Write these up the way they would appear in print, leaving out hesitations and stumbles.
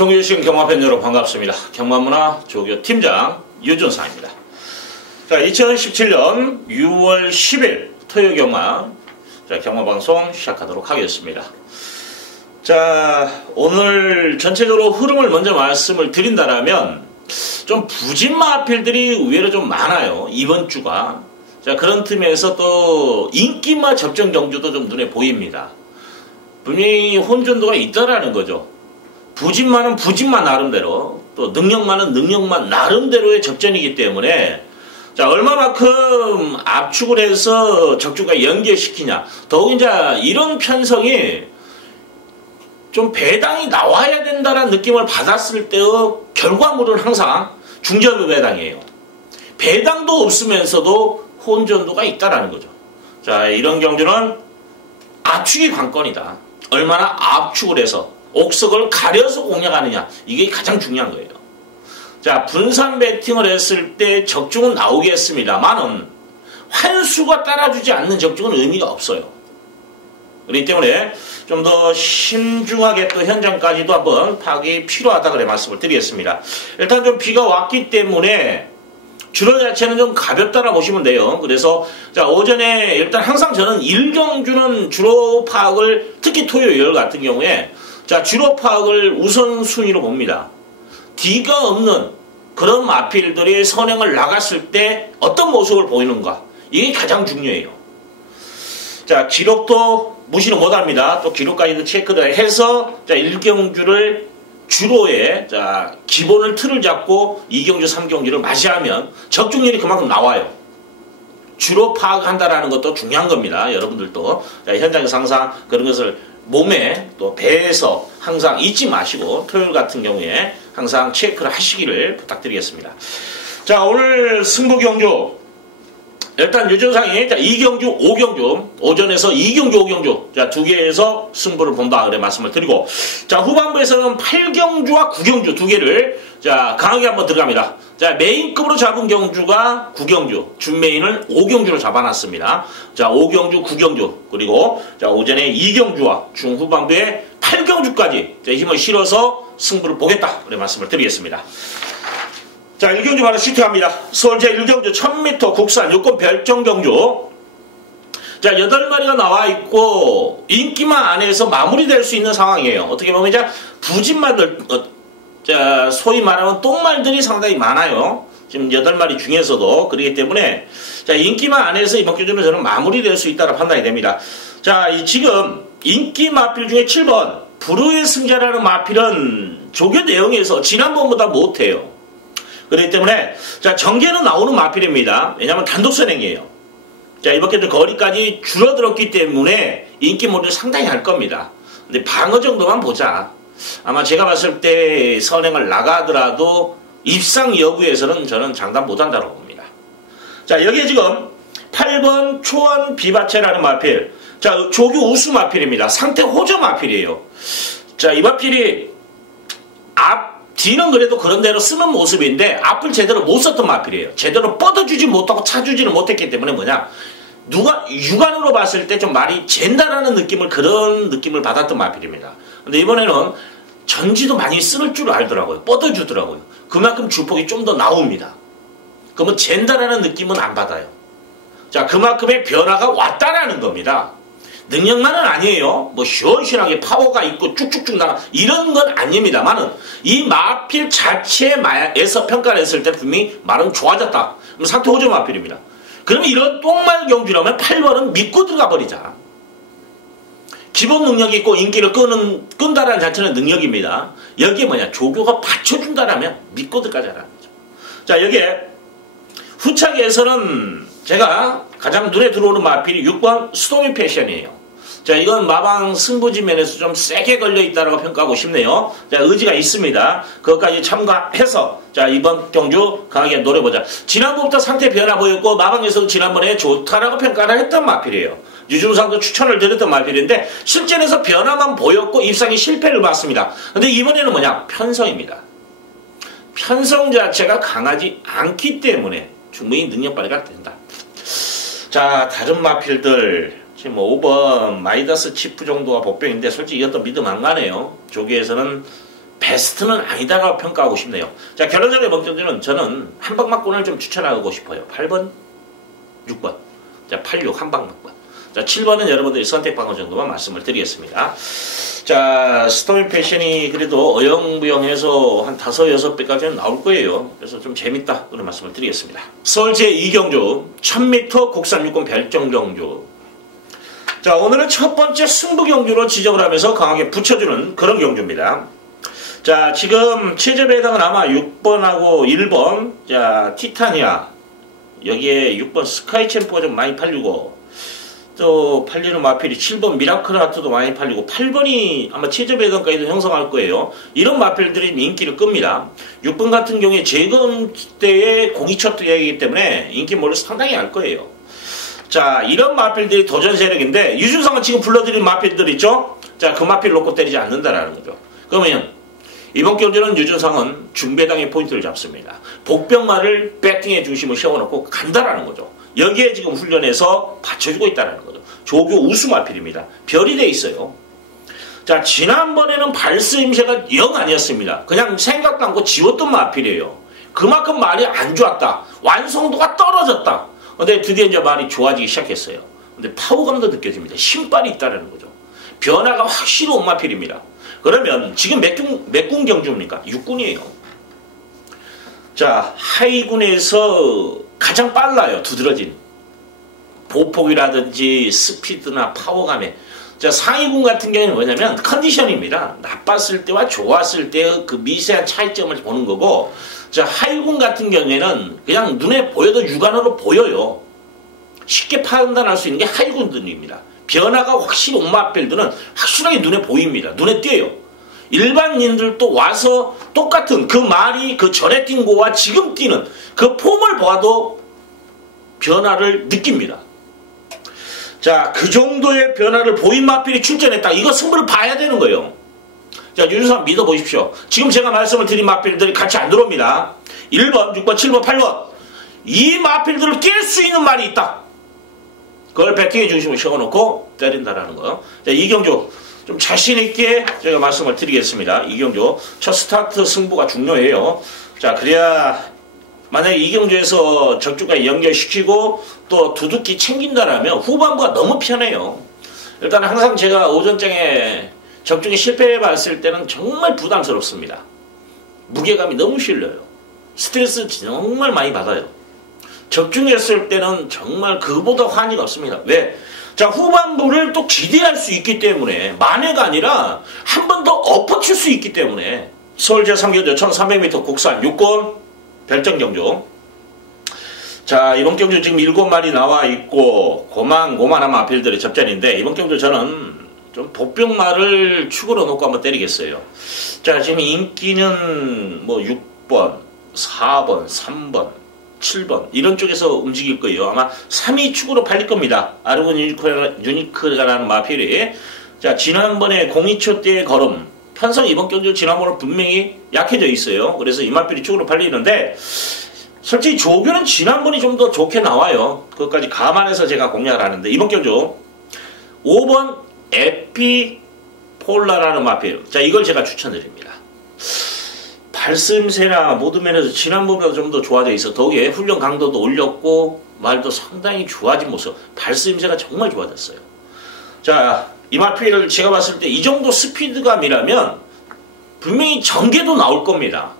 총유신 경마팬 여러분 반갑습니다. 경마문화 조교 팀장 유준상입니다. 자, 2017년 6월 10일 토요 경마, 경마방송 시작하도록 하겠습니다. 자, 오늘 전체적으로 흐름을 먼저 말씀을 드린다라면 좀 부진마필들이 의외로 좀 많아요, 이번 주가. 자, 그런 틈에서 또 인기마 접전 경주도 좀 눈에 보입니다. 분명히 혼전도가 있다라는 거죠. 부진만은 부진만 나름대로, 또 능력만은 능력만 나름대로의 접전이기 때문에, 자, 얼마만큼 압축을 해서 적중과 연계시키냐. 더욱 이제 이런 편성이 좀 배당이 나와야 된다는 느낌을 받았을 때의 결과물은 항상 중저급 배당이에요. 배당도 없으면서도 혼전도가 있다라는 거죠. 자, 이런 경주는 압축이 관건이다. 얼마나 압축을 해서 옥석을 가려서 공략하느냐, 이게 가장 중요한 거예요. 자, 분산 배팅을 했을 때 적중은 나오겠습니다만은 환수가 따라주지 않는 적중은 의미가 없어요. 그렇기 때문에 좀 더 신중하게 또 현장까지도 한번 파악이 필요하다 그래 말씀을 드리겠습니다. 일단 좀 비가 왔기 때문에 주로 자체는 좀 가볍다라 보시면 돼요. 그래서 자, 오전에 일단 항상 저는 1경주는 주로 파악을, 특히 토요일 같은 경우에 자, 주로 파악을 우선순위로 봅니다. D가 없는 그런 마필들이 선행을 나갔을 때 어떤 모습을 보이는가, 이게 가장 중요해요. 자, 기록도 무시는 못합니다. 또 기록까지도 체크를 해서 자, 1경주를 주로의 자, 기본을 틀을 잡고 2경주, 3경주를 맞이하면 적중률이 그만큼 나와요. 주로 파악한다라는 것도 중요한 겁니다. 여러분들도 자, 현장에서 항상 그런 것을 몸에 또 배에서 항상 잊지 마시고 토요일 같은 경우에 항상 체크를 하시기를 부탁드리겠습니다. 자, 오늘 승부경주 일단 유전상이 2경주, 5경주, 오전에서 2경주, 5경주, 자, 두 개에서 승부를 본다, 그래 말씀을 드리고, 자, 후반부에서는 8경주와 9경주 두 개를, 자, 강하게 한번 들어갑니다. 자, 메인급으로 잡은 경주가 9경주, 준메인을 5경주로 잡아놨습니다. 자, 5경주, 9경주, 그리고, 자, 오전에 2경주와 중후반부에 8경주까지 힘을 실어서 승부를 보겠다, 그래 말씀을 드리겠습니다. 자, 1경주 바로 시작합니다. 서울 제1경주 1000m 국산 요건 별정 경주. 자, 8마리가 나와 있고 인기만 안에서 마무리될 수 있는 상황이에요. 어떻게 보면 이제 부진말들, 자, 소위 말하면 똥말들이 상당히 많아요. 지금 8마리 중에서도. 그렇기 때문에 자, 인기만 안에서 이번 경주는 저는 마무리될 수 있다고 판단이 됩니다. 자, 지금 인기 마필 중에 7번 불후의 승자라는 마필은 조교 내용에서 지난번보다 못해요. 그렇기 때문에 자, 전개는 나오는 마필입니다. 왜냐하면 단독 선행이에요. 자, 이번 경주 거리까지 줄어들었기 때문에 인기 몰이를 상당히 할 겁니다. 근데 방어 정도만 보자. 아마 제가 봤을 때 선행을 나가더라도 입상 여부에서는 저는 장담 못한다고 봅니다. 자, 여기에 지금 8번 초원 비바체라는 마필. 자, 조교 우수 마필입니다. 상태 호저 마필이에요. 자, 이 마필이 뒤는 그래도 그런 대로 쓰는 모습인데 앞을 제대로 못 썼던 마필이에요. 제대로 뻗어주지 못하고 차주지를 못했기 때문에 뭐냐, 누가 육안으로 봤을 때 좀 말이 잰다라는 느낌을, 그런 느낌을 받았던 마필입니다. 근데 이번에는 전지도 많이 쓸 줄 알더라고요. 뻗어주더라고요. 그만큼 주폭이 좀 더 나옵니다. 그러면 잰다라는 느낌은 안 받아요. 자, 그만큼의 변화가 왔다라는 겁니다. 능력만은 아니에요. 뭐 시원시원하게 파워가 있고 쭉쭉쭉 나가, 이런 건 아닙니다만은 이 마필 자체에서 평가를 했을 때 분명히 말은 좋아졌다. 그럼 상태 호저 마필입니다. 그러면 이런 똥말 경주라면 8번은 믿고 들어가 버리자. 기본 능력이 있고 인기를 끈다라는 자체는 능력입니다. 여기에 뭐냐, 조교가 받쳐준다라면 믿고 들어가자라는 거죠. 자, 여기에 후차기에서는 제가 가장 눈에 들어오는 마필이 6번 스토미 패션이에요. 자, 이건 마방 승부지 면에서 좀 세게 걸려있다라고 평가하고 싶네요. 자, 의지가 있습니다. 그것까지 참가해서 자, 이번 경주 강하게 노려보자. 지난번부터 상태 변화 보였고 마방에서도 지난번에 좋다라고 평가를 했던 마필이에요. 유준상도 추천을 드렸던 마필인데 실전에서 변화만 보였고 입상이 실패를 봤습니다. 근데 이번에는 뭐냐, 편성입니다. 편성 자체가 강하지 않기 때문에 충분히 능력 발휘가 된다. 자, 다른 마필들 지금 5번 마이다스 치프 정도가 복병인데 솔직히 이것도 믿음 안 가네요. 조기에서는 베스트는 아니다라고 평가하고 싶네요. 자, 결론적으로 이번 경주는 저는 한방막권을 좀 추천하고 싶어요. 8번, 6번. 자, 8, 6 한방막권. 자, 7번은 여러분들이 선택방어 정도만 말씀을 드리겠습니다. 자, 스토리 패션이 그래도 어영부영해서 한 5, 6배까지는 나올 거예요. 그래서 좀 재밌다. 그런 말씀을 드리겠습니다. 서울 제2경주 1000m 국산 육군 별정경주. 자, 오늘은 첫 번째 승부 경주로 지정을 하면서 강하게 붙여주는 그런 경주입니다. 자, 지금 최저에 해당은 아마 6번하고 1번, 자, 티타니아. 여기에 6번 스카이 챔프가 좀 많이 팔리고, 또 팔리는 마필이 7번 미라클 하트도 많이 팔리고, 8번이 아마 최저에 해당까지도 형성할 거예요. 이런 마필들이 인기를 끕니다. 6번 같은 경우에 재건 때의 공이첫 대회이기 때문에 인기 몰래 상당히 할 거예요. 자, 이런 마필들이 도전 세력인데, 유준상은 지금 불러드린 마필들 있죠? 자, 그 마필 놓고 때리지 않는다라는 거죠. 그러면 이번 경주는 유준상은 중배당의 포인트를 잡습니다. 복병마를 배팅의 중심을 세워놓고 간다라는 거죠. 여기에 지금 훈련해서 받쳐주고 있다는 거죠. 조교 우수 마필입니다. 별이 돼 있어요. 자, 지난번에는 발스임새가 영 아니었습니다. 그냥 생각도 않고 지웠던 마필이에요. 그만큼 말이 안 좋았다. 완성도가 떨어졌다. 근데 드디어 이제 말이 좋아지기 시작했어요. 근데 파워감도 느껴집니다. 신발이 있다는 거죠. 변화가 확실히 온 마필입니다. 그러면 지금 몇 군 경주입니까? 6군이에요. 자, 하위군에서 가장 빨라요. 두드러진. 보폭이라든지 스피드나 파워감에. 자, 상위군 같은 경우는 뭐냐면 컨디션입니다. 나빴을 때와 좋았을 때의 그 미세한 차이점을 보는 거고, 자, 하위군 같은 경우에는 그냥 눈에 보여도 육안으로 보여요. 쉽게 판단할 수 있는 게 하위군들입니다. 변화가 확실히 온 마필들은 확실하게 눈에 보입니다. 눈에 띄어요. 일반인들도 와서 똑같은 그 말이 그 전에 뛴 거와 지금 뛰는 그 폼을 봐도 변화를 느낍니다. 자, 그 정도의 변화를 보인 마필이 출전했다. 이거 승부를 봐야 되는 거예요. 자, 유준상 믿어보십시오. 지금 제가 말씀을 드린 마필들이 같이 안 들어옵니다. 1번, 6번, 7번, 8번. 이 마필들을 깰 수 있는 말이 있다. 그걸 배팅의 중심을 세워놓고 때린다라는 거. 자, 이경주 좀 자신있게 제가 말씀을 드리겠습니다. 이경주 첫 스타트 승부가 중요해요. 자, 그래야 만약에 이경주에서 적주까지 연결시키고 또 두둑히 챙긴다라면 후반부가 너무 편해요. 일단 항상 제가 오전장에 적중에 실패해봤을 때는 정말 부담스럽습니다. 무게감이 너무 실려요. 스트레스 정말 많이 받아요. 적중했을 때는 정말 그보다 환희가 없습니다. 왜? 자, 후반부를 또 기대할 수 있기 때문에 만회가 아니라 한 번 더 엎어칠 수 있기 때문에 서울 제3경주 1300m 국산 6권 별정경주. 자, 이번 경주 지금 7마리 나와 있고 고만한 마필들의 접전인데 이번 경주 저는 좀 복병마를 축으로 놓고 한번 때리겠어요. 자, 지금 인기는 뭐 6번, 4번, 3번, 7번 이런 쪽에서 움직일 거예요. 아마 3위 축으로 팔릴 겁니다. 아르곤 유니크라는 마필이. 자, 지난번에 02초 때의 걸음 편성 이번 경주 지난번에 분명히 약해져 있어요. 그래서 이 마필이 축으로 팔리는데 솔직히 조교는 지난번이 좀 더 좋게 나와요. 그것까지 감안해서 제가 공략을 하는데 이번 경주 5번 에피폴라라는 마필. 자, 이걸 제가 추천드립니다. 발음새나 모든 면에서 지난번보다 좀 더 좋아져 있어. 덕에 훈련 강도도 올렸고 말도 상당히 좋아진 모습. 발음새가 정말 좋아졌어요. 자, 이 마필을 제가 봤을 때 이 정도 스피드감이라면 분명히 전개도 나올 겁니다.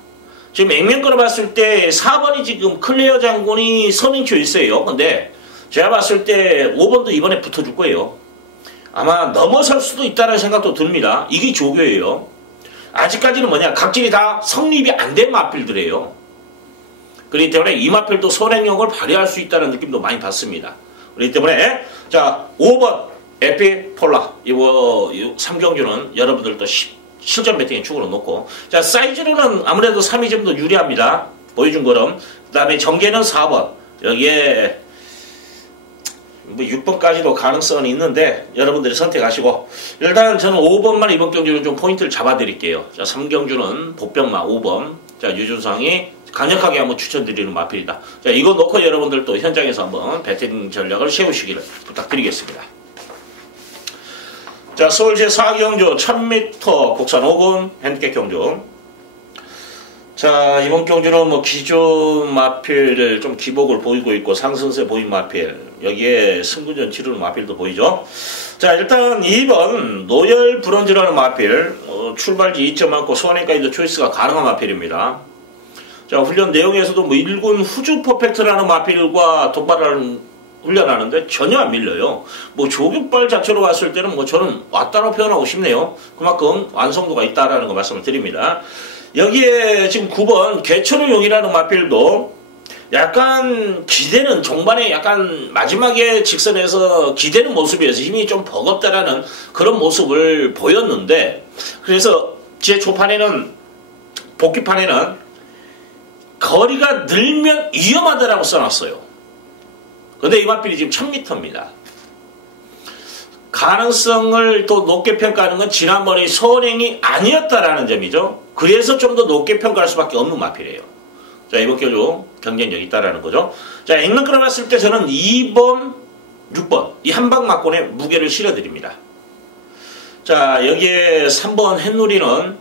지금 액면가로 봤을 때 4번이 지금 클레어 장군이 선행초 있어요. 근데 제가 봤을 때 5번도 이번에 붙어줄 거예요. 아마 넘어설 수도 있다는 생각도 듭니다. 이게 조교예요. 아직까지는 뭐냐, 각질이 다 성립이 안 된 마필들이에요. 그렇기 때문에 이 마필도 선행력을 발휘할 수 있다는 느낌도 많이 받습니다. 그렇기 때문에 자, 5번 에피폴라 이거 3경주는 여러분들도 실전 배팅의 축으로 놓고, 자, 사이즈로는 아무래도 3이 좀 더 유리합니다. 보여준 거럼. 그 다음에 전개는 4번. 여기에 뭐 6번까지도 가능성은 있는데 여러분들이 선택하시고, 일단 저는 5번만 이번 경주는 좀 포인트를 잡아드릴게요. 자, 3경주는 복병마 5번. 자, 유준상이 강력하게 한번 추천드리는 마필이다. 자, 이거 놓고 여러분들도 현장에서 한번 배팅 전략을 세우시기를 부탁드리겠습니다. 자, 서울 제4경주 1000m 국산 5군 핸디캡 경주. 자, 이번 경주는 뭐 기존 마필 좀 기복을 보이고 있고 상승세 보인 마필, 여기에 승부전 치르는 마필도 보이죠. 자, 일단 2번 노열 브론즈라는 마필, 출발지 2점 많고 소환행까지도 초이스가 가능한 마필입니다. 자, 훈련 내용에서도 뭐 1군 후주 퍼펙트라는 마필과 훈련하는데 전혀 안 밀려요. 뭐 조격발 자체로 봤을 때는 뭐 저는 왔다로 표현하고 싶네요. 그만큼 완성도가 있다라는 거 말씀을 드립니다. 여기에 지금 9번 개천의 용이라는 마필도 약간 기대는 종반에 약간 마지막에 직선에서 기대는 모습이어서 힘이 좀 버겁다라는 그런 모습을 보였는데, 그래서 제 조판에는 복귀판에는 거리가 늘면 위험하다라고 써놨어요. 근데 이 마필이 지금 1000m입니다. 가능성을 또 높게 평가하는 건 지난번에 소원행이 아니었다라는 점이죠. 그래서 좀 더 높게 평가할 수밖에 없는 마필이에요. 자, 이번 경주 경쟁력이 있다라는 거죠. 자, 액면 끌어봤을 때 저는 2번, 6번 이 한방 막곤에 무게를 실어드립니다. 자, 여기에 3번 햇누리는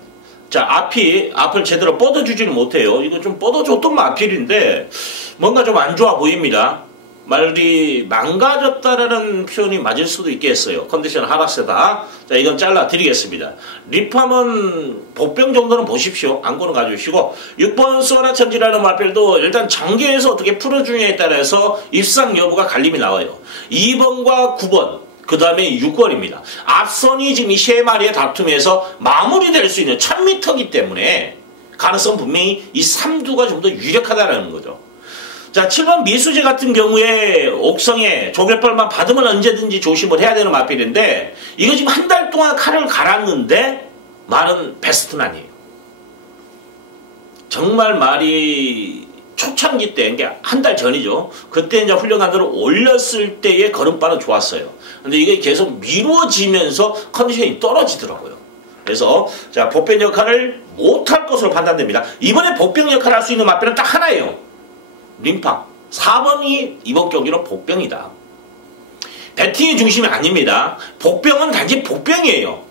자, 앞을 제대로 뻗어주지는 못해요. 이거 좀 뻗어줬던 마필인데 뭔가 좀 안 좋아 보입니다. 말이 망가졌다라는 표현이 맞을 수도 있겠어요. 컨디션 하락세다. 자, 이건 잘라 드리겠습니다. 립함은 복병 정도는 보십시오. 안고는 가져주시고, 6번 소라천지라는 마필도 일단 장기에서 어떻게 풀어주냐에 따라서 입상 여부가 갈림이 나와요. 2번과 9번, 그 다음에 6번입니다. 앞선이 지금 이 세 마리의 다툼에서 마무리될 수 있는 1000m이기 때문에 가능성 분명히 이 3두가 좀 더 유력하다는 거죠. 자, 7번 미수지 같은 경우에 옥성에 조별발만 받으면 언제든지 조심을 해야 되는 마필인데, 이거 지금 한 달 동안 칼을 갈았는데 말은 베스트만이에요. 정말 말이 초창기 때, 그러니까 한 달 전이죠. 그때 이제 훈련관들을 올렸을 때의 걸음발은 좋았어요. 근데 이게 계속 미뤄지면서 컨디션이 떨어지더라고요. 그래서 자, 복병 역할을 못할 것으로 판단됩니다. 이번에 복병 역할을 할 수 있는 마필은 딱 하나예요. 림팡. 4번이 이번 경기는 복병이다. 배팅의 중심이 아닙니다. 복병은 단지 복병이에요.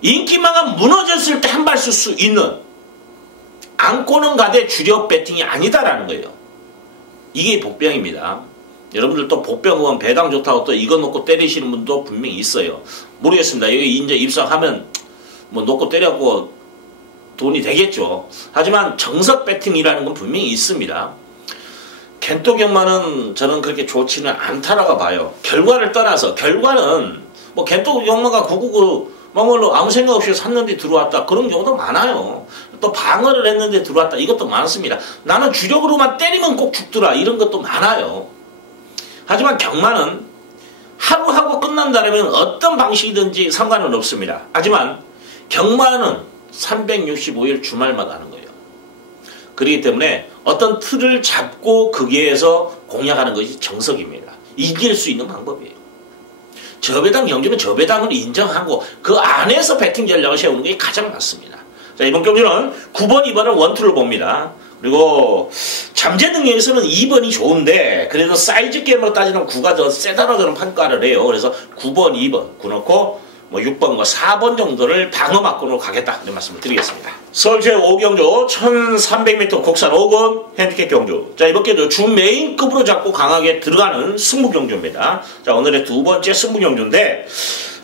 인기망가 무너졌을 때 한 발 쓸 수 있는, 안고는 가되 주력 배팅이 아니다라는 거예요. 이게 복병입니다. 여러분들 또 복병은 배당 좋다고 또 이거 놓고 때리시는 분도 분명히 있어요. 모르겠습니다. 여기 이제 입상하면 뭐 놓고 때려고 돈이 되겠죠. 하지만 정석 배팅이라는 건 분명히 있습니다. 겐토 경마는 저는 그렇게 좋지는 않다라고 봐요. 결과를 떠나서, 결과는 뭐 겐토 경마가 999 뭐로 아무 생각 없이 샀는데 들어왔다, 그런 경우도 많아요. 또 방어를 했는데 들어왔다, 이것도 많습니다. 나는 주력으로만 때리면 꼭 죽더라, 이런 것도 많아요. 하지만 경마는 하루 하고 끝난다면 어떤 방식이든지 상관은 없습니다. 하지만 경마는 365일 주말마다 하는 거예요. 그렇기 때문에 어떤 틀을 잡고 거기에서 공략하는 것이 정석입니다. 이길 수 있는 방법이에요. 저배당 경주는 저배당을 인정하고 그 안에서 배팅 전략을 세우는 게 가장 맞습니다. 자, 이번 경주는 9번, 2번을 원투를 봅니다. 그리고 잠재 능력에서는 2번이 좋은데 그래도 사이즈 게임으로 따지면 9가 더 세다라고 저는 평가를 해요. 그래서 9번, 2번 9 넣고 뭐 6번과 4번 정도를 방어 막군으로 가겠다, 이런 말씀을 드리겠습니다. 서울 제5경주 1300m 국산 5건 핸디캡 경주. 자, 이번 경주 주 메인급으로 잡고 강하게 들어가는 승부 경주입니다. 자, 오늘의 두 번째 승부 경주인데,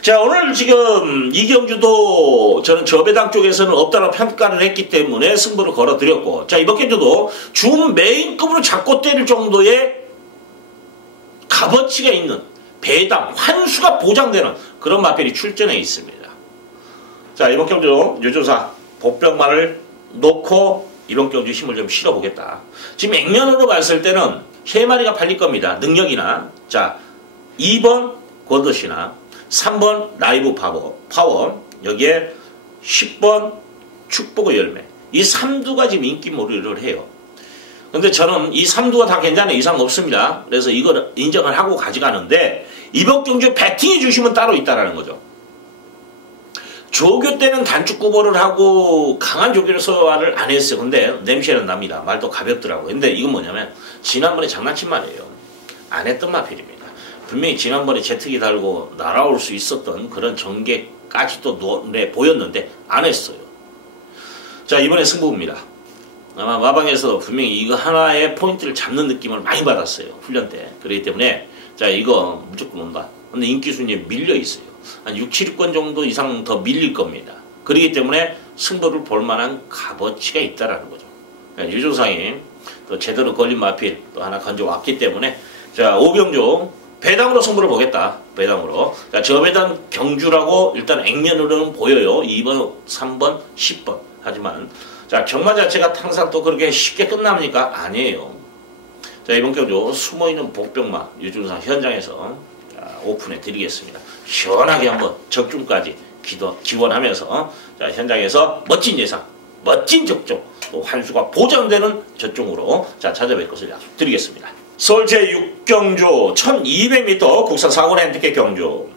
자, 오늘 지금 이 경주도 저는 저배당 쪽에서는 없다고 평가를 했기 때문에 승부를 걸어드렸고, 자, 이번 경주도 주 메인급으로 잡고 때릴 정도의 값어치가 있는 배당, 환수가 보장되는 그런 마필이 출전해 있습니다. 자, 이번 경주 유조사 복병만을 놓고 이번 경주 힘을 좀 실어보겠다. 지금 액면으로 봤을 때는 3마리가 팔릴 겁니다. 능력이나. 자, 2번 고더시나 3번 라이브 파워, 여기에 10번 축복의 열매, 이 3두가 지금 인기몰이를 해요. 근데 저는 이 3두가 다 괜찮아요. 이상 없습니다. 그래서 이걸 인정을 하고 가져가는데, 이번 경주 배팅해 주시면 따로 있다라는 거죠. 조교 때는 단축 구보를 하고 강한 조교를 소화를 안 했어요. 근데 냄새는 납니다. 말도 가볍더라고요. 근데 이건 뭐냐면 지난번에 장난친 말이에요. 안 했던 마필입니다. 분명히 지난번에 제트기 달고 날아올 수 있었던 그런 전개까지 또 보였는데 안 했어요. 자, 이번에 승부입니다. 아마 마방에서 분명히 이거 하나의 포인트를 잡는 느낌을 많이 받았어요. 훈련 때. 그렇기 때문에 자 이거 무조건 온다. 근데 인기 순위에 밀려 있어요. 한 6, 7권 정도 이상 더 밀릴 겁니다. 그렇기 때문에 승부를 볼 만한 값어치가 있다라는 거죠. 그러니까 유조상이 또 제대로 걸린 마필 또 하나 건져왔기 때문에 자 오병조 배당으로 승부를 보겠다. 배당으로. 자 저배당 경주라고 일단 액면으로는 보여요. 2번, 3번, 10번. 하지만 자 경마 자체가 항상 또 그렇게 쉽게 끝납니까? 아니에요. 자 이번 경주 숨어있는 복병마 유준상 현장에서 자, 오픈해 드리겠습니다. 시원하게 한번 적중까지 기원하면서 자 현장에서 멋진 예상, 멋진 적중, 또 환수가 보장되는 저중으로 자 찾아뵐 것을 약속드리겠습니다. 서울 제6경주 1200m 국산 사고 핸디캡 경주.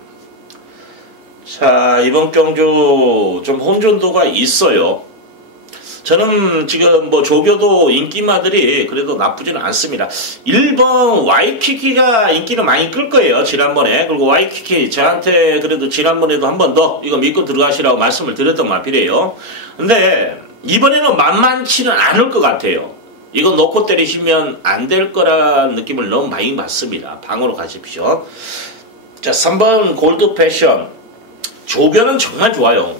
자 이번 경주 좀 혼돈도가 있어요. 저는 지금 뭐 조교도 인기마들이 그래도 나쁘지는 않습니다. 1번 와이키키가 인기를 많이 끌 거예요. 지난번에. 그리고 와이키키 저한테 그래도 지난번에도 한 번 더 이거 믿고 들어가시라고 말씀을 드렸던 마필이에요. 근데 이번에는 만만치는 않을 것 같아요. 이거 놓고 때리시면 안 될 거라는 느낌을 너무 많이 받습니다. 방으로 가십시오. 자 3번 골드 패션. 조교는 정말 좋아요.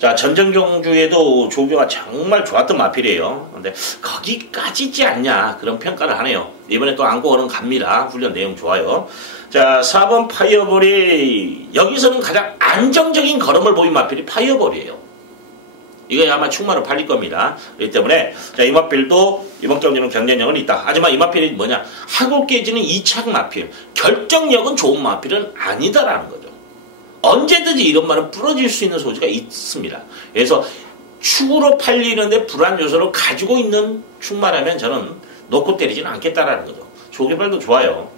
자 전정경주에도 조교가 정말 좋았던 마필이에요. 근데 거기까지지 않냐 그런 평가를 하네요. 이번에 또 안고는 갑니다. 훈련 내용 좋아요. 자 4번 파이어볼이 여기서는 가장 안정적인 걸음을 보인 마필이 파이어볼이에요. 이거 아마 충마로 팔릴 겁니다. 그렇기 때문에 자 이 마필도 이번 경기는 경쟁력은 있다. 하지만 이 마필이 뭐냐 하고 깨지는 2착 마필 결정력은 좋은 마필은 아니다라는 거죠. 언제든지 이런 말은 부러질 수 있는 소지가 있습니다. 그래서 축으로 팔리는데 불안 요소를 가지고 있는 축마라면 저는 놓고 때리지는 않겠다라는 거죠. 조개발도 좋아요.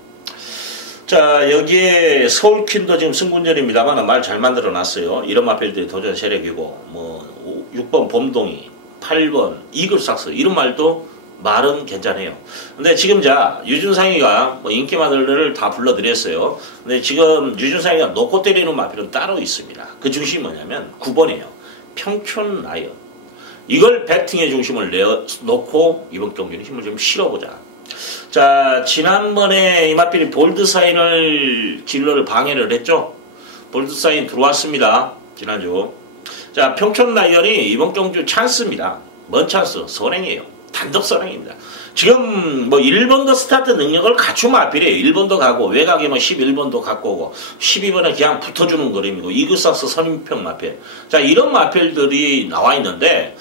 자 여기에 서울퀸도 지금 승군전입니다만 말 잘 만들어 놨어요. 이런 마필들이 도전 세력이고 뭐 6번 봄동이 8번 이글삭스 이런 말도 말은 괜찮아요. 근데 지금 자 유준상이가 뭐 인기마들을 다 불러드렸어요. 근데 지금 유준상이가 놓고 때리는 마필은 따로 있습니다. 그 중심이 뭐냐면 9번이에요. 평촌 라이언. 이걸 배팅의 중심을 놓고 이번 경기는 힘을 좀 실어보자. 자 지난번에 이 마필이 볼드사인을 진로를 방해를 했죠. 볼드사인 들어왔습니다. 지난주. 자 평촌 라이언이 이번 경주 찬스입니다. 뭔 찬스? 선행이에요. 단독 선행입니다. 지금 뭐 1번도 스타트 능력을 갖춘 마필이에요. 1번도 가고 외곽에 뭐 11번도 갖고 오고 12번에 그냥 붙어주는 그림이고 이글삭스 선임평 마필. 자 이런 마필들이 나와 있는데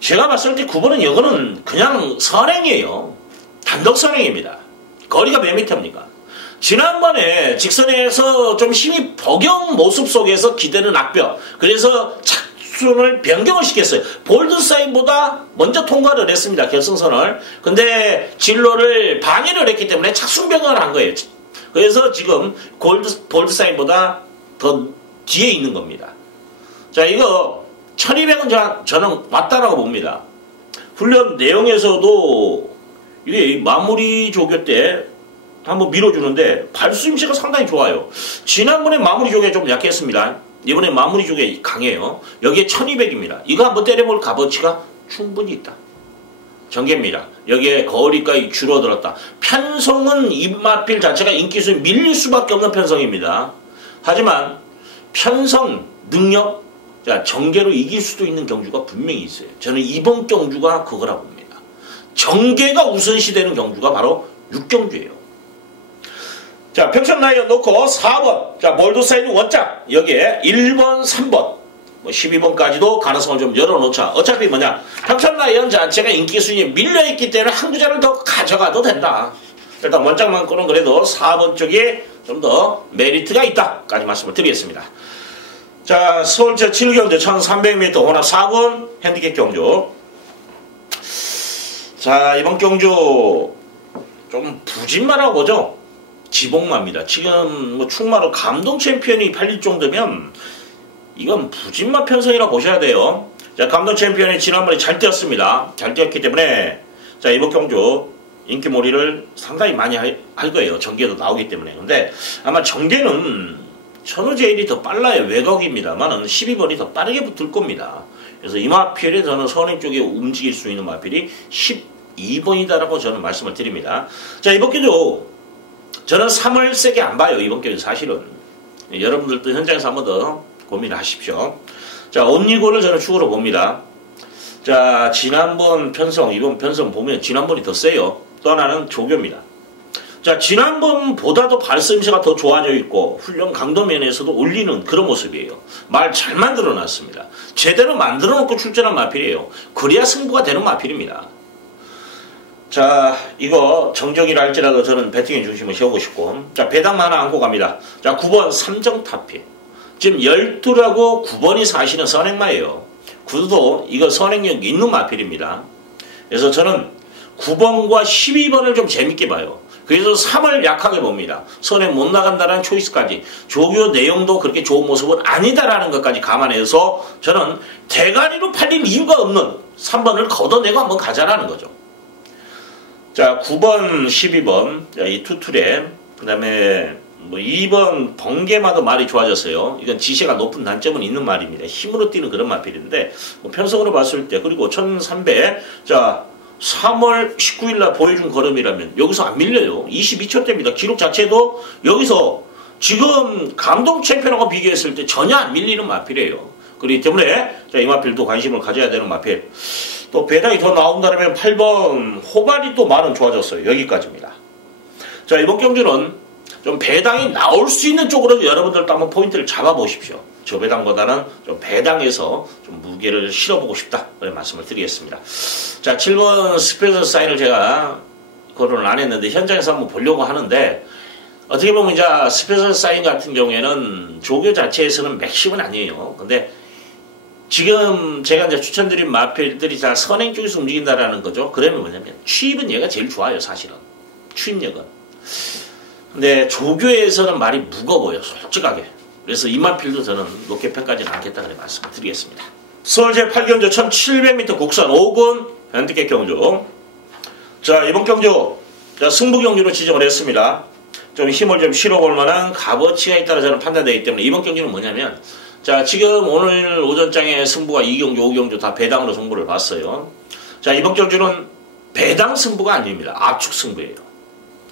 제가 봤을 때 9번은 이거는 그냥 선행이에요. 단독 선행입니다. 거리가 몇 미터입니까? 지난번에 직선에서 좀 힘이 버겨운 모습 속에서 기대는 악벽. 그래서 착순을 변경을 시켰어요. 볼드사인보다 먼저 통과를 했습니다. 결승선을. 근데 진로를 방해를 했기 때문에 착순 변경을 한 거예요. 그래서 지금 볼드사인보다 더 뒤에 있는 겁니다. 자 이거 1200은 저는 맞다라고 봅니다. 훈련 내용에서도 이게 마무리 조교 때 한번 밀어주는데 발수임새가 상당히 좋아요. 지난번에 마무리 조교가 좀 약했습니다. 이번에 마무리 조교 강해요. 여기에 1200입니다. 이거 한번 때려볼 값어치가 충분히 있다. 전개입니다. 여기에 거리까지 줄어들었다. 편성은 입마필 자체가 인기수에 밀릴 수밖에 없는 편성입니다. 하지만 편성 능력 자 전개로 이길 수도 있는 경주가 분명히 있어요. 저는 이번 경주가 그거라 봅니다. 전개가 우선시되는 경주가 바로 6경주예요. 자 평촌 라이언 놓고 4번 자 몰드사인 원짝 여기에 1번 3번 뭐 12번까지도 가능성을 좀 열어놓자. 어차피 뭐냐 평촌 라이언 자체가 인기 순위에 밀려있기 때문에 한 구자를 더 가져가도 된다. 일단 원짝만큼은 그래도 4번 쪽에 좀 더 메리트가 있다까지 말씀을 드리겠습니다. 자 서울 제7경주 1300m 혼합 4번 핸디캡 경주. 자 이번 경주 좀 부진마라고 보죠. 지복마입니다. 지금 뭐 충마로 감동 챔피언이 팔릴 정도면 이건 부진마 편성이라고 보셔야 돼요. 자 감동 챔피언이 지난번에 잘 뛰었습니다. 잘 뛰었기 때문에 자 이번 경주 인기몰이를 상당히 많이 할 거예요. 전개도 나오기 때문에. 근데 아마 전개는 천우제일이 더 빨라요. 외곽입니다만은 12번이 더 빠르게 붙을 겁니다. 그래서 이 마필이 저는 선행 쪽에 움직일 수 있는 마필이 12번이다라고 저는 말씀을 드립니다. 자, 이번 경주 저는 3월 세게 안 봐요. 이번 경주 사실은. 여러분들도 현장에서 한 번 더 고민하십시오. 자, 온리고를 저는 축으로 봅니다. 자, 지난번 편성, 이번 편성 보면 지난번이 더 세요. 또 하나는 조교입니다. 자, 지난번보다도 발성미가 더 좋아져 있고 훈련 강도 면에서도 올리는 그런 모습이에요. 말 잘 만들어 놨습니다. 제대로 만들어 놓고 출전한 마필이에요. 그래야 승부가 되는 마필입니다. 자, 이거 정적이라 할지라도 저는 배팅의 중심을 세우고 싶고, 자, 배당만 하나 안고 갑니다. 자, 9번 삼정타필. 지금 12라고 9번이 사실은 선행마예요. 구도 이거 선행력 있는 마필입니다. 그래서 저는 9번과 12번을 좀 재밌게 봐요. 그래서 3을 약하게 봅니다. 선행 못 나간다는 초이스까지. 조교 내용도 그렇게 좋은 모습은 아니다라는 것까지 감안해서 저는 대가리로 팔릴 이유가 없는 3번을 걷어내고 한번 가자라는 거죠. 자, 9번, 12번. 자, 이 투툴에. 그 다음에 뭐 2번 번개마도 말이 좋아졌어요. 이건 지시가 높은 단점은 있는 말입니다. 힘으로 뛰는 그런 마필인데, 뭐 편성으로 봤을 때, 그리고 1300. 자, 3월 19일날 보여준 걸음이라면 여기서 안 밀려요. 22초대입니다. 기록 자체도 여기서 지금 감동 챔피언하고 비교했을 때 전혀 안 밀리는 마필이에요. 그렇기 때문에 자, 이 마필도 관심을 가져야 되는 마필. 또 배당이 더 나온다면 8번 호발이 또 말은 좋아졌어요. 여기까지입니다. 자, 이번 경주는 좀 배당이 나올 수 있는 쪽으로 여러분들도 한번 포인트를 잡아보십시오. 저 배당보다는 좀 배당에서 좀 무게를 실어보고 싶다. 그런 말씀을 드리겠습니다. 자, 7번 스페셜 사인을 제가 거론을 안 했는데 현장에서 한번 보려고 하는데, 어떻게 보면 이제 스페셜 사인 같은 경우에는 조교 자체에서는 맥심은 아니에요. 근데 지금 제가 이제 추천드린 마필들이 다 선행 쪽에서 움직인다라는 거죠. 그러면 뭐냐면 취입은 얘가 제일 좋아요, 사실은. 취입력은. 근데 조교에서는 말이 무거워요, 솔직하게. 그래서 이 마필도 저는 높게 평가하지는 않겠다 그래 말씀을 드리겠습니다. 서울 제8경주 1700m 국산 5군 현대계 경주. 자, 이번 경주 자, 승부 경주로 지정을 했습니다. 좀 힘을 좀 실어볼 만한 값어치가 있다고 저는 판단되기 때문에 이번 경주는 뭐냐면, 자, 지금 오늘 오전장에 승부가 2경주, 5경주 다 배당으로 승부를 봤어요. 자, 이번 경주는 배당 승부가 아닙니다. 압축 승부예요.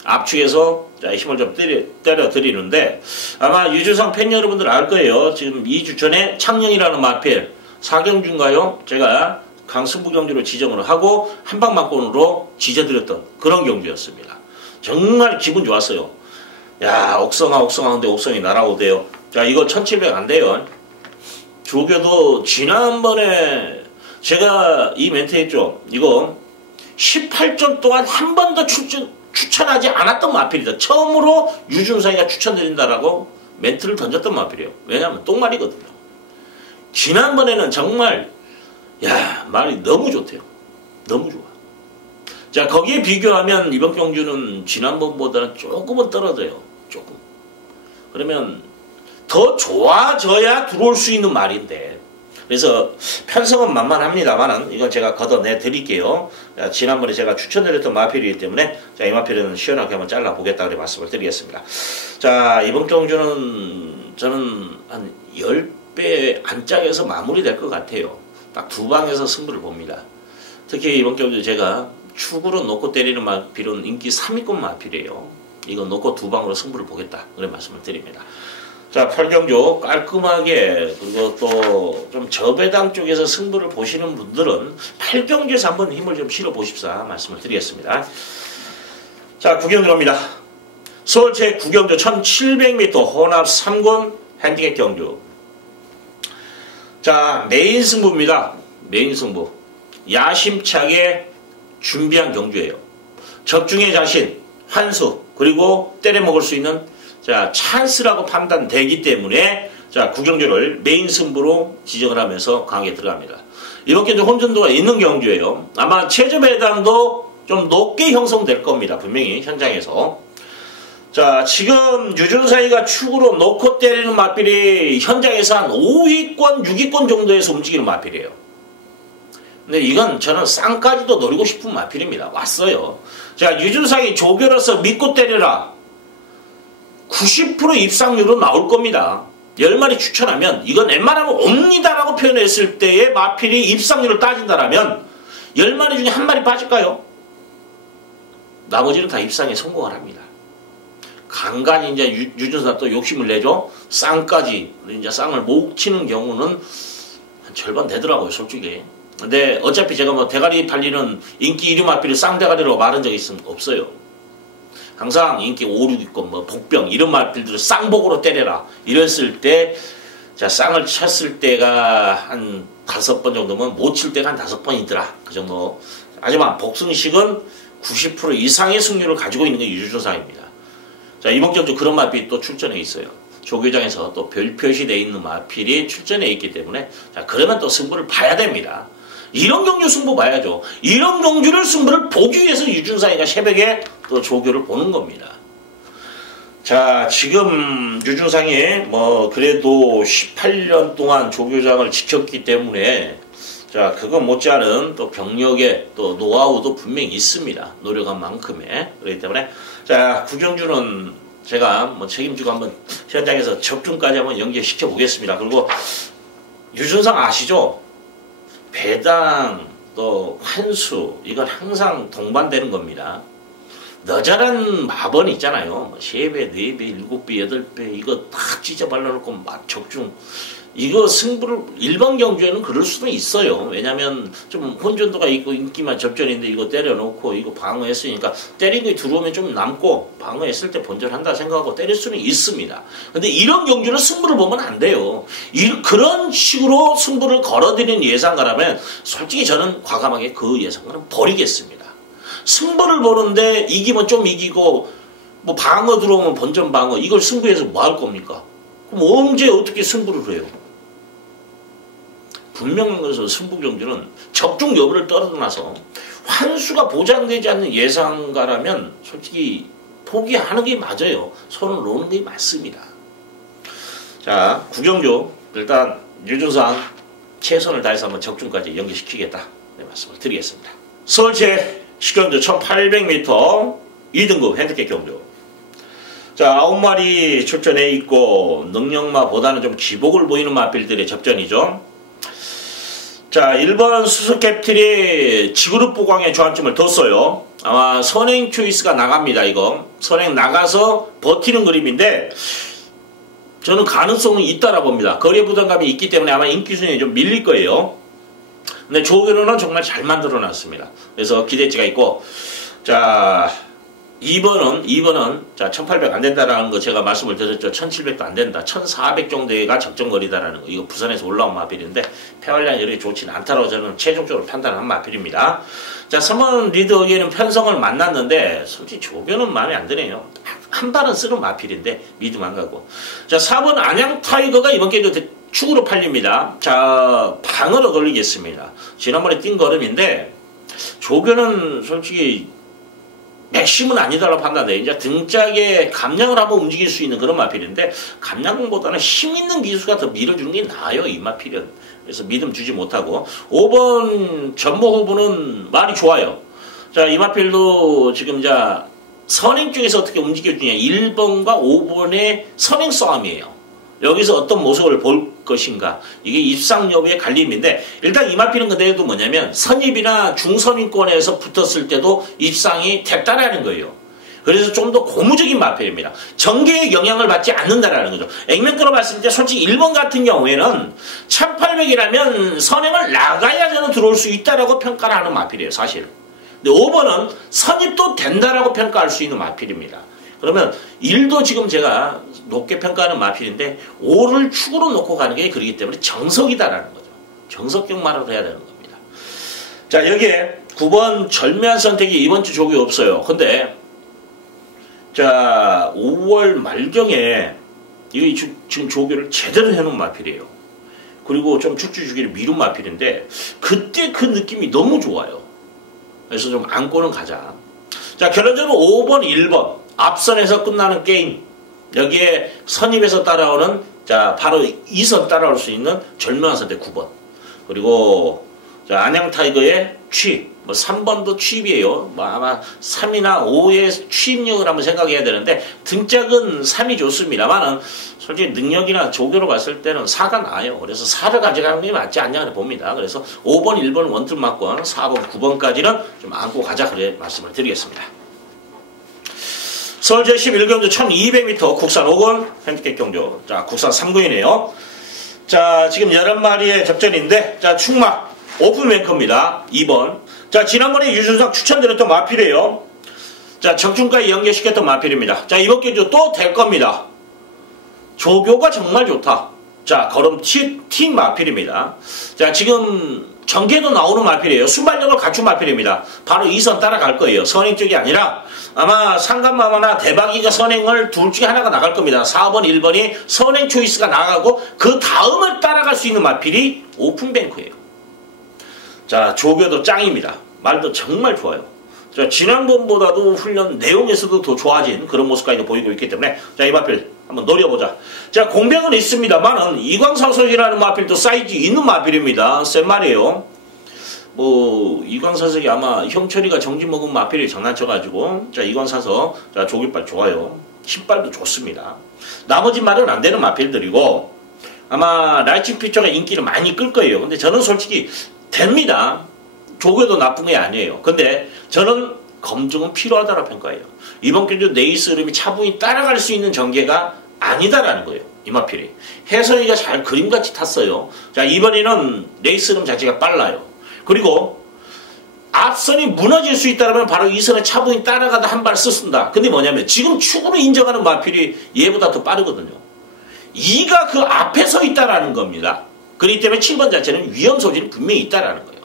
압축해서 자, 힘을 좀 때려 드리는데, 아마 유주상 팬 여러분들 알 거예요. 지금 2주 전에 창녕이라는 마필 4경주인가요? 제가 강승부 경주로 지정을 하고 한방막권으로 지져드렸던 그런 경주였습니다. 정말 기분 좋았어요. 야, 옥성하는데 옥성이 날아오대요. 자, 이거 1700 안 돼요. 조교도 지난번에 제가 이 멘트 했죠. 이거 18전 동안 한 번도 추천하지 않았던 마필이다. 처음으로 유준상이가 추천드린다라고 멘트를 던졌던 마필이에요. 왜냐하면 똥말이거든요. 지난번에는 정말 야, 말이 너무 좋대요. 너무 좋아. 자, 거기에 비교하면 이번 경주는 지난번보다는 조금은 떨어져요. 조금. 그러면 더 좋아져야 들어올 수 있는 말인데, 그래서 편성은 만만합니다만은 이건 제가 걷어내 드릴게요. 자, 지난번에 제가 추천드렸던 마필이기 때문에 자, 이 마필은 시원하게 한번 잘라보겠다 그래 말씀을 드리겠습니다. 자, 이번 경주는 저는 한 10배 안짝에서 마무리될 것 같아요. 딱 두 방에서 승부를 봅니다. 특히 이번 경주 제가 축으로 놓고 때리는 마필은 인기 3위권 마필이에요. 이거 놓고 두 방으로 승부를 보겠다 그래 말씀을 드립니다. 자, 8경주 깔끔하게, 그리고 또 좀 저배당 쪽에서 승부를 보시는 분들은 8경주에서 한번 힘을 좀 실어 보십사 말씀을 드리겠습니다. 자, 9경주 갑니다. 서울 제9경주 1700m 혼합 3군 핸디캡 경주. 자, 메인 승부입니다. 메인 승부. 야심차게 준비한 경주예요. 적중의 자신, 환수, 그리고 때려 먹을 수 있는 자, 찬스라고 판단되기 때문에 자, 9경주를 메인 승부로 지정을 하면서 강하게 들어갑니다. 이번 경주 혼전도가 있는 경주예요. 아마 최저 배당도 좀 높게 형성될 겁니다. 분명히 현장에서. 자, 지금 유준사이가 축으로 놓고 때리는 마필이 현장에서 한 5위권, 6위권 정도에서 움직이는 마필이에요. 근데 이건 저는 쌍까지도 노리고 싶은 마필입니다. 왔어요. 자, 유준사이 조교로서 믿고 때려라. 90% 입상률은 나올 겁니다. 10마리 추천하면 이건 웬만하면 옵니다라고 표현했을 때의 마필이 입상률을 따진다라면 10마리 중에 한 마리 빠질까요? 나머지는 다 입상에 성공을 합니다. 간간히 이제 유전사 또 욕심을 내죠. 쌍까지 이제 쌍을 못 치는 경우는 한 절반 되더라고요, 솔직히. 근데 어차피 제가 뭐 대가리 팔리는 인기 1위 마필을 쌍대가리라고 말한 적이 없어요. 항상 인기 5, 6 있고 뭐 복병 이런 마필들을 쌍복으로 때려라 이랬을 때, 자 쌍을 쳤을 때가 한 5번 정도면 못 칠 때가 한 5번이더라 그 정도. 하지만 복승식은 90% 이상의 승률을 가지고 있는 게 유전상입니다. 자 이목적으로 그런 마필이 또 출전해 있어요. 조교장에서 또 별 표시되어 있는 마필이 출전해 있기 때문에, 자 그러면 또 승부를 봐야 됩니다. 이런 경주 승부 봐야죠. 이런 경주를 승부를 보기 위해서 유준상이가 새벽에 또 조교를 보는 겁니다. 자 지금 유준상이 뭐 그래도 18년 동안 조교장을 지켰기 때문에, 자 그거 못지않은 또 경력의 또 노하우도 분명히 있습니다. 노력한 만큼의. 그렇기 때문에 자 구경주는 제가 뭐 책임지고 한번 현장에서 적중까지 한번 연계시켜 보겠습니다. 그리고 유준상 아시죠? 배당 또 환수 이건 항상 동반되는 겁니다. 너저런 마번 있잖아요. 3배, 4배, 7배, 8배 이거 다 찢어 발라놓고 막 적중. 이거 승부를 일반 경주에는 그럴 수도 있어요. 왜냐면 좀 혼전도가 있고 인기만 접전인데 이거 때려놓고 이거 방어했으니까 때린 게 들어오면 좀 남고 방어했을 때 본전한다 생각하고 때릴 수는 있습니다. 근데 이런 경주는 승부를 보면 안 돼요. 그런 식으로 승부를 걸어들이는 예상가라면 솔직히 저는 과감하게 그 예상가는 버리겠습니다. 승부를 보는데 이기면 좀 이기고 뭐 방어 들어오면 본전 방어 이걸 승부해서 뭐 할 겁니까? 그럼 언제 어떻게 승부를 해요? 분명한 것은 승부 경주는 적중 여부를 떨어져나서 환수가 보장되지 않는 예상가라면 솔직히 포기하는 게 맞아요. 손을 놓는 게 맞습니다. 자, 구경주 일단 유준상 최선을 다해서 한번 적중까지 연계시키겠다. 네, 말씀을 드리겠습니다. 서울제 식경주 1800m 2등급 핸디캡 경주. 자 9마리 출전해 있고 능력마보다는 좀 기복을 보이는 마필들의 접전이죠. 자 1번 수수캡틀이 지그룹 보강에 주안점을 뒀어요. 아마 선행 초이스가 나갑니다. 이거 선행 나가서 버티는 그림인데 저는 가능성은 있다라 봅니다. 거리의 부담감이 있기 때문에 아마 인기 순위에 좀 밀릴 거예요. 근데 조교로는 정말 잘 만들어 놨습니다. 그래서 기대치가 있고, 자 2번은 자 1800 안 된다라는 거 제가 말씀을 드렸죠. 1700도 안 된다. 1400 정도가 적정거리다라는 거. 이거 부산에서 올라온 마필인데 폐활량이 이렇게 좋지는 않다라고 저는 최종적으로 판단한 마필입니다. 자 3번 리드에는 편성을 만났는데 솔직히 조교는 마음에 안 드네요. 한 발은 쓰는 마필인데 믿음 안 가고. 자 4번 안양 타이거가 이번 게임도 축으로 팔립니다. 자 방어로 걸리겠습니다. 지난번에 뛴 걸음인데 조교는 솔직히 맥심은 아니다라고 판단돼. 이제 등짝에 감량을 한번 움직일 수 있는 그런 마필인데 감량보다는 힘 있는 기수가 더 밀어주는 게 나아요. 이 마필은. 그래서 믿음 주지 못하고 5번 전보 후보는 말이 좋아요. 자 이 마필도 지금 이제 선행 쪽에서 어떻게 움직여주냐. 1번과 5번의 선행 싸움이에요. 여기서 어떤 모습을 볼 것인가. 이게 입상 여부의 갈림인데 일단 이 마필은 그대로 뭐냐면 선입이나 중선입권에서 붙었을 때도 입상이 됐다라는 거예요. 그래서 좀 더 고무적인 마필입니다. 전개의 영향을 받지 않는다라는 거죠. 액면가로 봤을 때 솔직히 1번 같은 경우에는 1800이라면 선행을 나가야 저는 들어올 수 있다라고 평가를 하는 마필이에요. 사실. 근데 5번은 선입도 된다라고 평가할 수 있는 마필입니다. 그러면 1도 지금 제가 높게 평가하는 마필인데 5를 축으로 놓고 가는 게 그렇기 때문에 정석이다라는 거죠. 정석격 말을 해야 되는 겁니다. 자 여기에 9번 절묘한 선택이 이번 주 조교 없어요. 근데 자 5월 말경에 이게 지금 조교를 제대로 해놓은 마필이에요. 그리고 좀 축주주기를 미룬 마필인데 그때 그 느낌이 너무 좋아요. 그래서 좀 안고는 가자. 자 결론적으로 5번 1번 앞선에서 끝나는 게임. 여기에 선입에서 따라오는 자 바로 2선 따라올 수 있는 절묘한 선택 9번. 그리고 자, 안양 타이거의 취입. 뭐 3번도 취입이에요. 뭐 아마 3이나 5의 취입력을 한번 생각해야 되는데 등짝은 3이 좋습니다만은 솔직히 능력이나 조교로 봤을 때는 4가 나아요. 그래서 4를 가져가는 게 맞지 않냐 봅니다. 그래서 5번, 1번 원툴 맞건 4번, 9번까지는 좀 안고 가자 그래 말씀을 드리겠습니다. 서울 제11경주 1200m 국산 5권 핸디캡 경주. 자, 국산 3군이네요. 자, 지금 11마리의 접전인데, 자, 충막 오픈 뱅커입니다. 2번. 자, 지난번에 유준상 추천드렸던 마필이에요. 자, 적중까지 연계시켰던 마필입니다. 자, 이번 경주 또 될 겁니다. 조교가 정말 좋다. 자, 걸음 팀 마필입니다. 자, 지금 전개도 나오는 마필이에요. 순발력을 갖춘 마필입니다. 바로 2선 따라갈 거예요. 선행 쪽이 아니라 아마 상감마마나 대박이가 선행을 둘 중에 하나가 나갈 겁니다. 4번, 1번이 선행 초이스가 나가고 그 다음을 따라갈 수 있는 마필이 오픈뱅크예요. 자, 조교도 짱입니다. 말도 정말 좋아요. 자, 지난번보다도 훈련 내용에서도 더 좋아진 그런 모습까지 보이고 있기 때문에 자, 이 마필 한번 노려보자. 자, 공백은 있습니다만은 이광사석이라는 마필도 사이즈 있는 마필입니다. 센 말이에요. 뭐 이광사석이 아마 형철이가 정진 먹은 마필이 장난쳐가지고 자, 이광사석 자, 조깃발 좋아요. 신발도 좋습니다. 나머지 말은 안 되는 마필들이고 아마 라이칭 피처가 인기를 많이 끌 거예요. 근데 저는 솔직히 됩니다. 조교도 나쁜 게 아니에요. 근데 저는 검증은 필요하다고 평가해요. 이번 경주 네이스 흐름이 차분히 따라갈 수 있는 전개가 아니다라는 거예요. 이마필이. 혜선이가 잘 그림같이 탔어요. 자, 이번에는 레이스 흐름 자체가 빨라요. 그리고 앞선이 무너질 수 있다면 바로 이 선에 차분히 따라가다 한 발 쓰쓴다. 근데 뭐냐면 지금 축으로 인정하는 마필이 얘보다 더 빠르거든요. 2가 그 앞에 서 있다라는 겁니다. 그렇기 때문에 7번 자체는 위험 소진이 분명히 있다라는 거예요.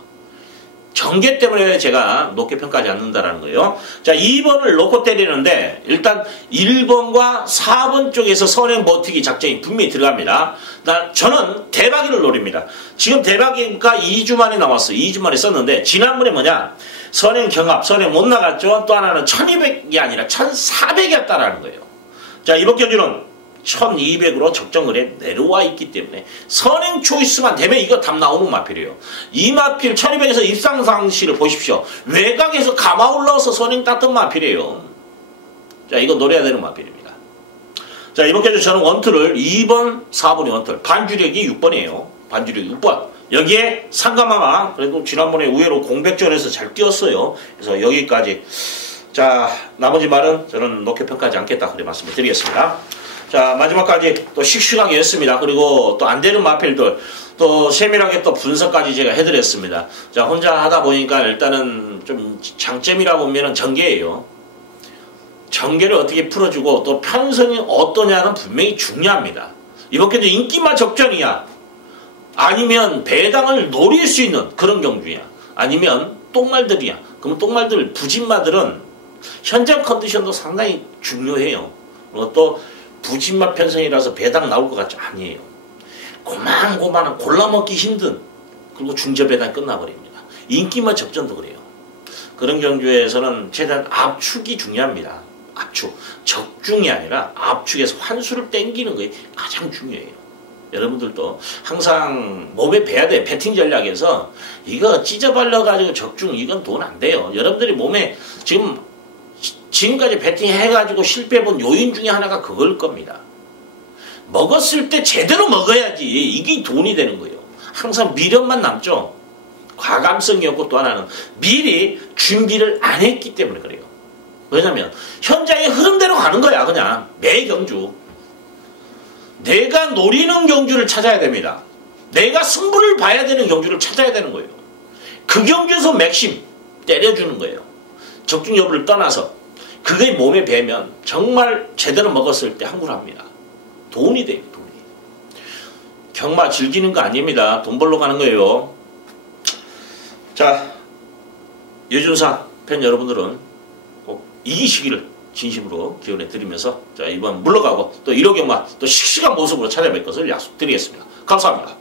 전개 때문에 제가 높게 평가하지 않는다라는 거예요. 자, 2번을 놓고 때리는데 일단 1번과 4번 쪽에서 선행 버티기 작전이 분명히 들어갑니다. 저는 대박이를 노립니다. 지금 대박이가 2주 만에 나왔어요. 2주 만에 썼는데 지난번에 뭐냐 선행 경합, 선행 못 나갔죠. 또 하나는 1200이 아니라 1400이었다라는 거예요. 자, 이번 경주는 1200으로 적정을 해 내려와 있기 때문에 선행 초이스만 되면 이거 답 나오는 마필이에요. 이 마필 1200에서 입상상시를 보십시오. 외곽에서 감아 올라와서 선행 땄던 마필이에요. 자, 이거 노려야 되는 마필입니다. 자, 이번 경주 저는 원투를 2번, 4번이 원투, 반주력이 6번이에요. 반주력이 6번. 여기에 상가마마 그래도 지난번에 의외로 공백전에서 잘 뛰었어요. 그래서 여기까지. 자, 나머지 말은 저는 높게 평가하지 않겠다 그래 말씀을 드리겠습니다. 자, 마지막까지 또 씩씩하게 했습니다. 그리고 또 안 되는 마필들 또 세밀하게 또 분석까지 제가 해드렸습니다. 자, 혼자 하다 보니까 일단은 좀 장점이라고 보면은 전개예요. 전개를 어떻게 풀어주고 또 편성이 어떠냐는 분명히 중요합니다. 이번 경주 인기만 적전이야. 아니면 배당을 노릴 수 있는 그런 경주야. 아니면 똥말들이야. 그럼 똥말들 부진마들은 현장 컨디션도 상당히 중요해요. 그리고 또 부진마 편성이라서 배당 나올 것 같지 아니에요. 고만고만한 골라먹기 힘든 그리고 중저 배당 끝나버립니다. 인기만 적전도 그래요. 그런 경주에서는 최대한 압축이 중요합니다. 압축. 적중이 아니라 압축에서 환수를 땡기는 게 가장 중요해요. 여러분들도 항상 몸에 배야 돼. 배팅 전략에서 이거 찢어발려가지고 적중 이건 돈 안 돼요. 여러분들이 몸에 지금까지 배팅 해가지고 실패해본 요인 중에 하나가 그걸 겁니다. 먹었을 때 제대로 먹어야지 이게 돈이 되는 거예요. 항상 미련만 남죠. 과감성이 없고 또 하나는 미리 준비를 안 했기 때문에 그래요. 왜냐면 현장의 흐름대로 가는 거야. 그냥 매 경주. 내가 노리는 경주를 찾아야 됩니다. 내가 승부를 봐야 되는 경주를 찾아야 되는 거예요. 그 경주에서 맥심 때려주는 거예요. 적중 여부를 떠나서 그게 몸에 배면 정말 제대로 먹었을 때 항굴합니다. 돈이 돼요. 돈이. 경마 즐기는 거 아닙니다. 돈 벌러 가는 거예요. 자, 유준상 팬 여러분들은 꼭 이기시기를 진심으로 기원해 드리면서 자, 이번 물러가고 또 1호 경마 또 씩씩한 모습으로 찾아뵐 것을 약속드리겠습니다. 감사합니다.